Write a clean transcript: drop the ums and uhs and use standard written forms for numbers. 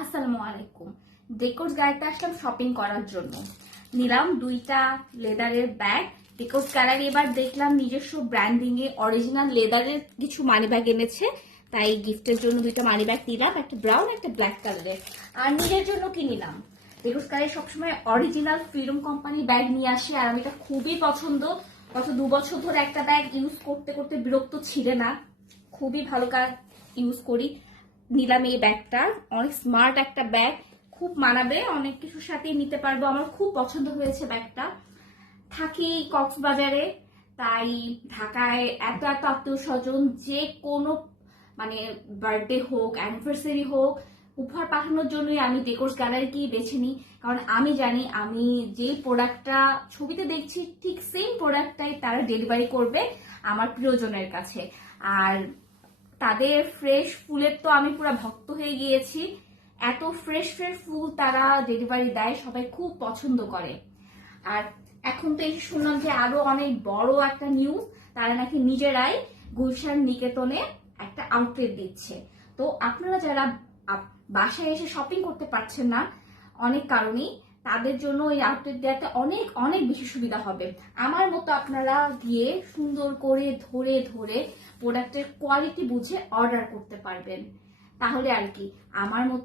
আসসালামু আলাইকুম। ডেকোর্স গ্যালারিতে আসলাম শপিং করার জন্য। নিলাম দুইটা লেদারের ব্যাগ। ডেকোর্স গ্যালারি এবার দেখলাম নিজস্ব ব্র্যান্ডিং এ অরিজিনাল লেদারের কিছু মানি ব্যাগ এনেছে, তাই গিফটের জন্য দুইটা মানি ব্যাগ নিলাম, একটা ব্রাউন একটা ব্ল্যাক কালারের। আর নিজের জন্য কি নিলাম, ডেকোর্স গ্যালারি সবসময় অরিজিনাল ফ্রিডম কোম্পানির ব্যাগ নিয়ে আসে, আর আমি এটা খুবই পছন্দ। গত 2 বছর ধরে একটা ব্যাগ ইউজ করতে করতে বিরক্ত ছিলে না, খুবই ভালো কাজ ইউজ করি। নিলাম এই ব্যাগটা, অনেক স্মার্ট একটা ব্যাগ, খুব মানাবে, অনেক কিছুর সাথে নিতে পারবো। আমার খুব পছন্দ হয়েছে ব্যাগটা। থাকি কক্সবাজারে, তাই ঢাকায় এত এত আত্মীয় স্বজন, যে কোনো মানে বার্থডে হোক অ্যানিভার্সারি হোক, উপহার পাঠানোর জন্যই আমি ডেকোর্স গ্যালারিকেই বেছে নিই। কারণ আমি জানি আমি যে প্রোডাক্টটা ছবিতে দেখছি ঠিক সেম প্রোডাক্টটাই তারা ডেলিভারি করবে আমার প্রিয়জনের কাছে। আর তাদের ফ্রেশ ফুলের তো আমি পুরো ভক্ত হয়ে গিয়েছি। এত ফ্রেশ ফ্রেশ ফুল তারা ডেলিভারি দেয়, সবাই খুব পছন্দ করে। আর এখন তো এসে শুনলাম যে আরো অনেক বড় একটা নিউজ, তারা নাকি নিজেরাই গুলশান নিকেতনে একটা আউটলেট দিচ্ছে। তো আপনারা যারা বাসায় এসে শপিং করতে পারছেন না অনেক কারণেই, তাদের জন্য এই আউটলেট দেওয়াতে অনেক অনেক বেশি সুবিধা হবে। আমার মতো আপনারা গিয়ে সুন্দর করে ধরে ধরে প্রোডাক্টের কোয়ালিটি বুঝে অর্ডার করতে পারবেন। তাহলে আর কি, আমার মতো